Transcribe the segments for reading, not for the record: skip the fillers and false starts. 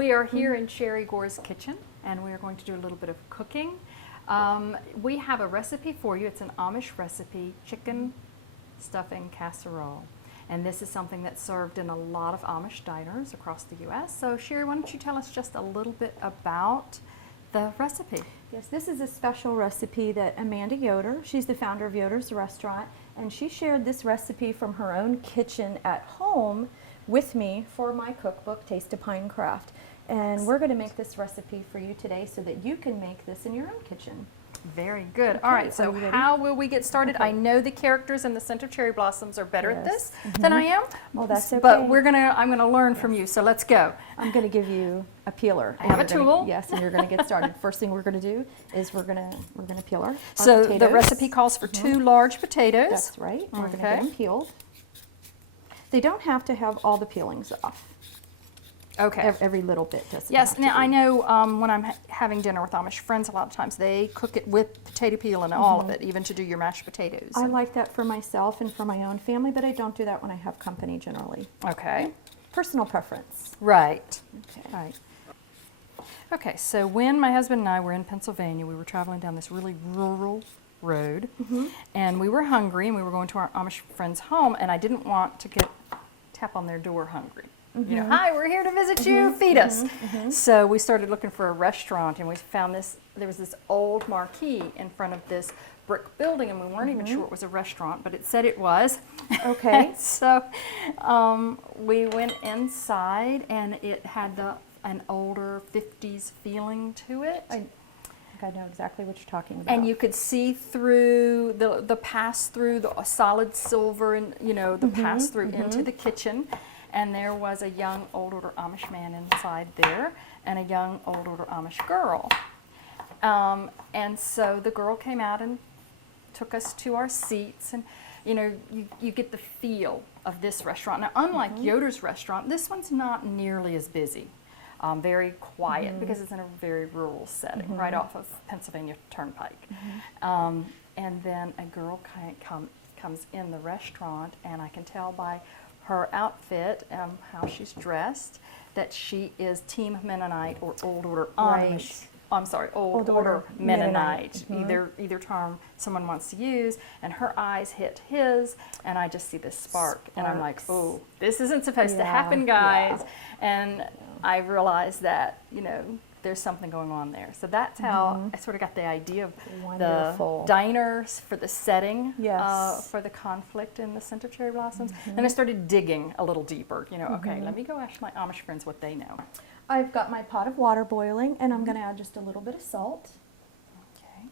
we are here in Sherry Gore's kitchen, and we are going to do a little bit of cooking. We have a recipe for you. It's an Amish recipe, chicken stuffing casserole. And this is something that's served in a lot of Amish diners across the U.S. So Sherry, why don't you tell us just a little bit about the recipe? Yes, this is a special recipe that Amanda Yoder, she's the founder of Yoder's Restaurant, and she shared this recipe from her own kitchen at home with me for my cookbook, Taste of Pinecraft. And we're going to make this recipe for you today so that you can make this in your own kitchen. Very good. Okay, All right, so how will we get started? Okay. I know the characters in the Center Cherry Blossoms are better at this Yes. than I am. Well, that's okay. But I'm gonna learn from you, so let's go. I'm going to give you a peeler. I have a tool. Yes, and you're going to get started. First thing we're going to do is we're going to peel our So potatoes. the recipe calls for 2 large potatoes. That's right. We're going to Okay. get them peeled. They don't have to have all the peelings off. Okay. Every little bit doesn't Yes, have to now be. I know when I'm having dinner with Amish friends, a lot of times they cook it with potato peel and all of it, even to do your mashed potatoes. I like that for myself and for my own family, but I don't do that when I have company generally. Okay. Personal preference. Right. Okay. Right. Okay, so when my husband and I were in Pennsylvania, we were traveling down this really rural road, and we were hungry, and we were going to our Amish friend's home, and I didn't want to tap on their door hungry. You know, hi, we're here to visit you, feed us. So we started looking for a restaurant, and we found there was this old marquee in front of this brick building, and we weren't even sure it was a restaurant, but it said it was. Okay. So we went inside, and it had an older 50s feeling to it. I think I know exactly what you're talking about. And you could see through the pass through, the solid silver, and the pass through into the kitchen. And there was a young, older Amish man inside there, and a young, older Amish girl. And so the girl came out and took us to our seats, and you get the feel of this restaurant. Now, unlike Yoder's Restaurant, this one's not nearly as busy. Very quiet because it's in a very rural setting, right off of Pennsylvania Turnpike. And then a girl comes in the restaurant, and I can tell by her outfit, how she's dressed, that she is Team Mennonite or Old Order Amish. Right. I'm sorry, Old Order Mennonite. Either term someone wants to use. And her eyes hit his, and I just see this spark, and I'm like, oh, this isn't supposed to happen, guys. And I realized that there's something going on there. So that's how I sort of got the idea of Wonderful. the diners for the setting, Yes. for the conflict in the Center Cherry Blossoms. And I started digging a little deeper. Okay, let me go ask my Amish friends what they know. I've got my pot of water boiling, and I'm going to add just a little bit of salt. Okay.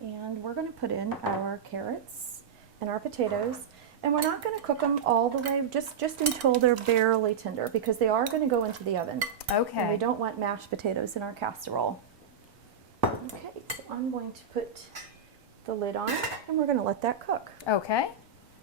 And we're going to put in our carrots and our potatoes. And we're not going to cook them all the way, just until they're barely tender, because they are going to go into the oven. Okay. And we don't want mashed potatoes in our casserole. Okay, so I'm going to put the lid on, and we're going to let that cook. Okay.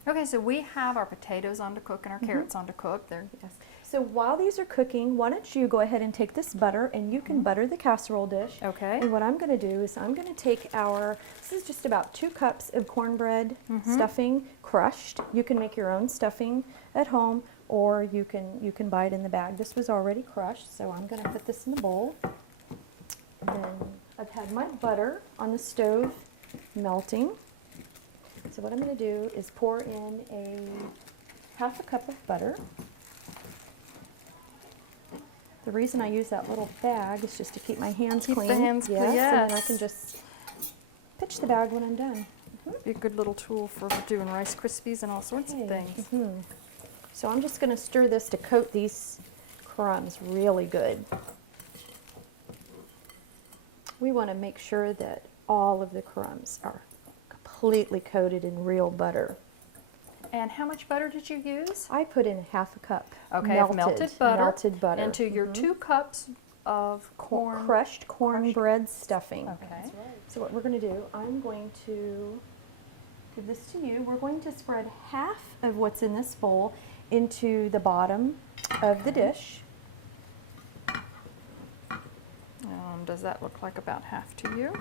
Okay, so we have our potatoes on to cook and our carrots on to cook. Yes. So while these are cooking, why don't you go ahead and take this butter, and you can butter the casserole dish. Okay. And what I'm going to do is I'm going to take this is just about 2 cups of cornbread stuffing, crushed. You can make your own stuffing at home, or you can buy it in the bag. This was already crushed, so I'm going to put this in the bowl. And then I've had my butter on the stove melting. So what I'm going to do is pour in half a cup of butter. The reason I use that little bag is just to keep my hands clean. Keep the hands clean, yes. And then I yes. can just pitch the bag when I'm done. Be a good little tool for doing Rice Krispies and all sorts of things. So I'm just going to stir this to coat these crumbs really good. We want to make sure that all of the crumbs are completely coated in real butter. And how much butter did you use? I put in half a cup. Okay, melted butter into your 2 cups of crushed cornbread stuffing. Okay. So what we're going to do, I'm going to give this to you. We're going to spread half of what's in this bowl into the bottom of the dish. Does that look like about half to you?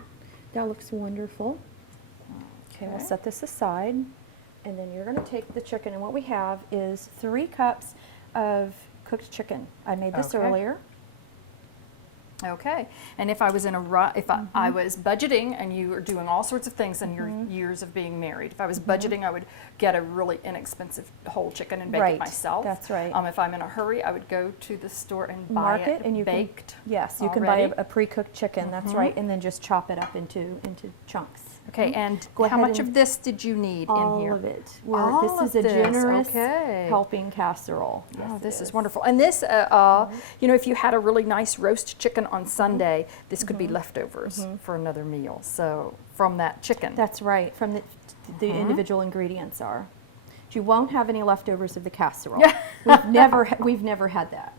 That looks wonderful. Okay, we'll set this aside. And then you're going to take the chicken, and what we have is 3 cups of cooked chicken. I made this earlier. Okay, and if I was in a if I was budgeting and you were doing all sorts of things in your years of being married, if I was budgeting, I would get a really inexpensive whole chicken and bake Right, it myself. that's right. If I'm in a hurry, I would go to the store and buy Mark it and you baked. yes, you can buy already. a pre-cooked chicken. That's right, and then just chop it up into chunks. Okay, and Go how ahead much and- of this did you need All in here? of it. All This of is a this, generous okay. helping casserole. Yes, Oh, it this is wonderful. And this, you know, if you had a really nice roast chicken on Sunday, this could be leftovers for another meal. So from that chicken. That's right. From the individual ingredients are. You won't have any leftovers of the casserole. we've never had that.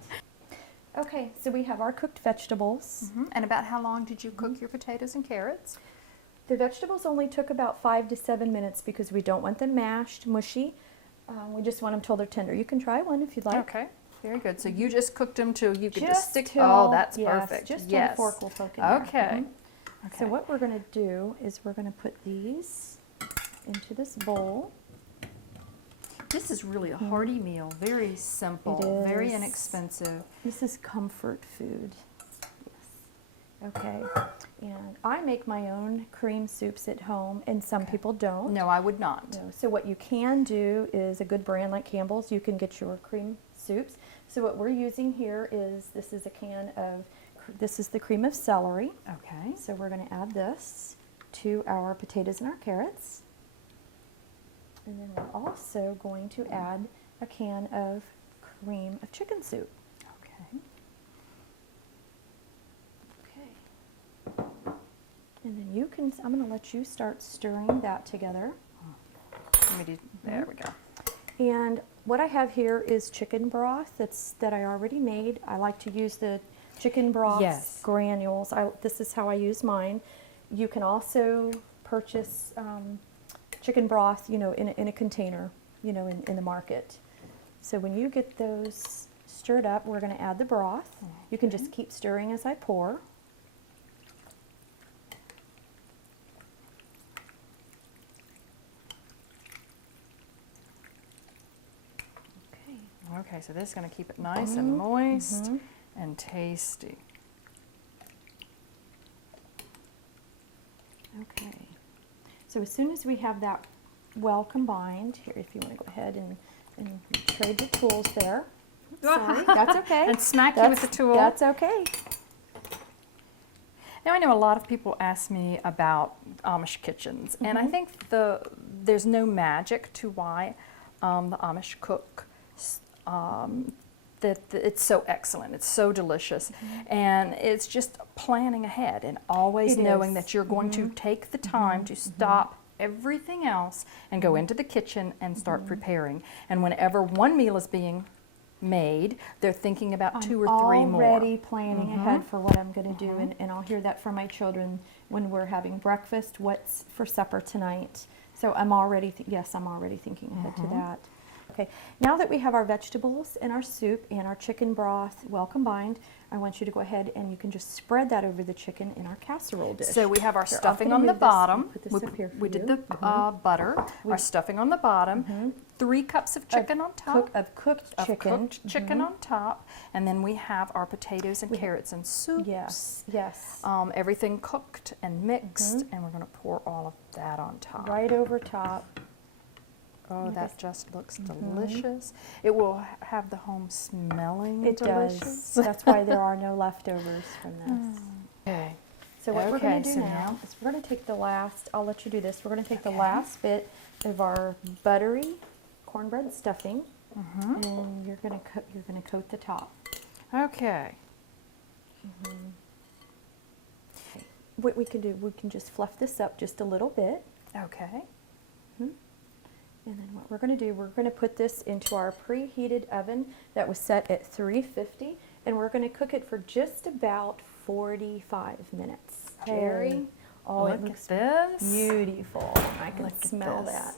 Okay, so we have our cooked vegetables. And about how long did you cook your potatoes and carrots? The vegetables only took about 5 to 7 minutes because we don't want them mashed, mushy. We just want them till they're tender. You can try one if you'd like. Okay, very good. So you just cooked them till you could just stick. till- Oh, that's yes, perfect. Just till yes. the fork will poke in there. Okay. Mhm. So what we're going to do is we're going to put these into this bowl. This is really a hearty meal. Very simple. It Very is. inexpensive. This is comfort food. Yes. Okay. And I make my own cream soups at home, and some people don't. No, I would not. No. So what you can do is a good brand like Campbell's, you can get your cream soups. So what we're using here is, this is a can of, this is the cream of celery. Okay. So we're going to add this to our potatoes and our carrots. And then we're also going to add a can of cream of chicken soup. Okay. Okay. And then you can, I'm going to let you start stirring that together. Let me do, there we go. And what I have here is chicken broth that I already made. I like to use the chicken broth Yes. granules. This is how I use mine. You can also purchase chicken broth, you know, in a container, you know, in the market. So when you get those stirred up, we're going to add the broth. You can just keep stirring as I pour. Okay. Okay, so this is going to keep it nice and moist and tasty. Okay. So as soon as we have that well combined, here, if you want to go ahead and trade the tools there. Sorry, that's okay. And smack you with the tool. That's okay. Now I know a lot of people ask me about Amish kitchens, and I think there's no magic to why the Amish cook. That it's so excellent, it's so delicious, and it's just planning ahead and always It knowing is. that you're going to take the time to stop everything else and go into the kitchen and start preparing. And whenever one meal is being made, they're thinking about two or three more. Already planning ahead for what I'm going to do, and I'll hear that from my children when we're having breakfast. What's for supper tonight? So I'm already I'm already thinking ahead to that. Okay, now that we have our vegetables and our soup and our chicken broth well combined, I want you to go ahead and you can just spread that over the chicken in our casserole dish. So we have our Here, I'm stuffing gonna on the move this and bottom. put this up here for We did you. the butter, our stuffing on the bottom, 3 cups of chicken on top, Cooked of chicken. cooked chicken on top, and then we have our potatoes and carrots and soups. Yes, yes. Everything cooked and mixed, and we're going to pour all of that on top. Right over top. Oh, Like that this. just looks delicious. It will have the home smelling It delicious. does. That's why there are no leftovers from this. Okay. So what we're Okay, going to do so now now- is we're going to take the last, I'll let you do this, we're going to take the Okay. last bit of our buttery cornbread stuffing, and you're going to coat the top. Okay. What we can do, we can just fluff this up just a little bit, Okay. and then what we're going to do, we're going to put this into our preheated oven that was set at 350, and we're going to cook it for just about 45 minutes. Okay. Oh, it Look looks at this. beautiful. I can Look at smell this. that.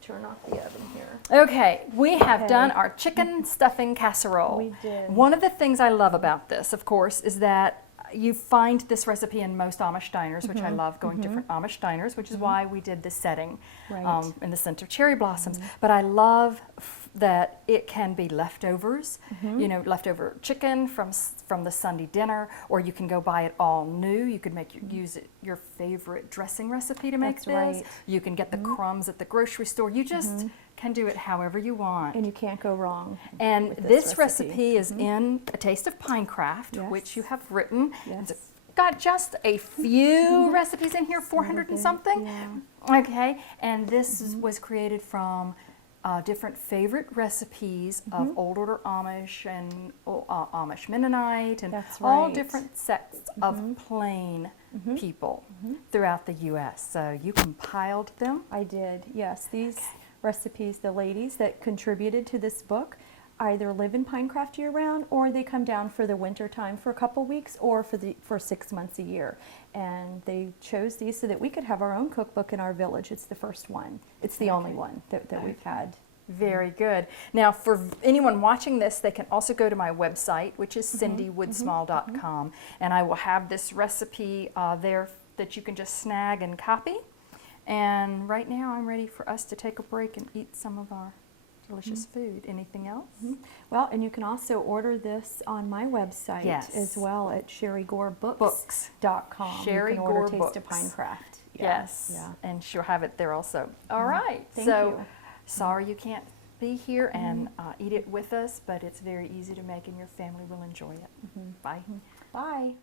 Turn off the oven here. Okay, we have Okay. done our chicken stuffing casserole. We did. One of the things I love about this, of course, is that you find this recipe in most Amish diners, which I love going to different Amish diners, which is why we did this setting Right. in the scent of cherry blossoms. But I love that it can be leftovers, you know, leftover chicken from the Sunday dinner, or you can go buy it all new. You could use your favorite dressing recipe to make That's this. right. You can get the crumbs at the grocery store. You just can do it however you want. And you can't go wrong. And with this recipe is in A Taste of Pinecraft, Yes. which you have written. Yes. It's got just a few recipes in here, 400 and something. Yeah. Okay, and this was created from different favorite recipes of Old Order Amish and Amish Mennonite and That's all right. different sects of plain people throughout the U.S. So you compiled them. I did, yes. These recipes, the ladies that contributed to this book either live in Pinecraft year-round, or they come down for the winter time for a couple weeks, or for 6 months a year. And they chose these so that we could have our own cookbook in our village. It's the first one. It's the only one that we've had. Very good. Now, for anyone watching this, they can also go to my website, which is cindywoodsmall.com, and I will have this recipe there that you can just snag and copy. And right now, I'm ready for us to take a break and eat some of our delicious food. Anything else? Well, and you can also order this on my website as well at sherrygorebooks.com. Sherry you can order Gore Taste of Books. Pinecraft. Yes. Yeah. And she'll have it there also. All right. Thank so, you. sorry you can't be here and eat it with us, but it's very easy to make and your family will enjoy it. Bye. Bye.